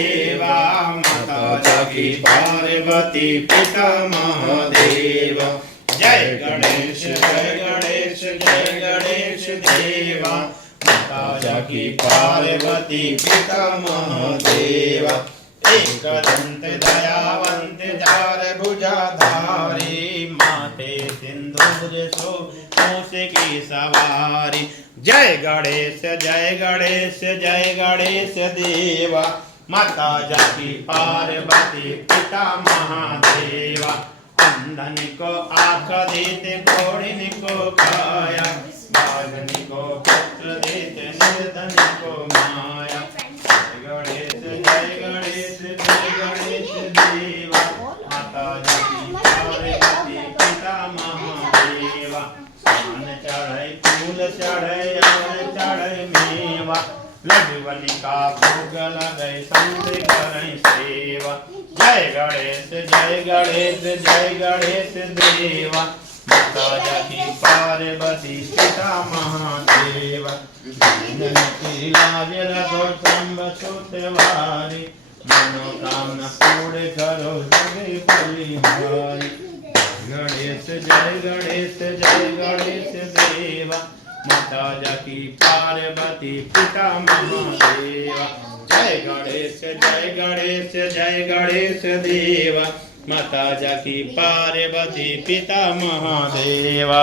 देवा माता जाकी पार्वती पिता महादेव जय गणेश देवा माता जाकी पार्वती पिता महादेव एक दंत दयावंत चार भुजाधारी माथे सिंदूर सो मूस की सवारी जय गणेश देवा माता जाकी पार्वती पिता महादेवा अंधन को आँख देते घोड़िन को काया बाघन को पुत्र देते निर्धन को माया जय गणेश देवा माता जाकी पार्वती पिता महादेवा सान चढ़े फूल चढ़े चढ़े मेवा लड्डुवन का भोग लगे संत करें सेवा जय गणेश देवा माता जाकी पार्वती पिता महादेवा लाज रखो संब सुतवारी मनोकामना पूर्ण करो जय बलिहारी जय गणेश देवा माता जाकी पार्वती पिता महादेवा जय गणेश देवा माता जाकी पार्वती पिता महादेवा।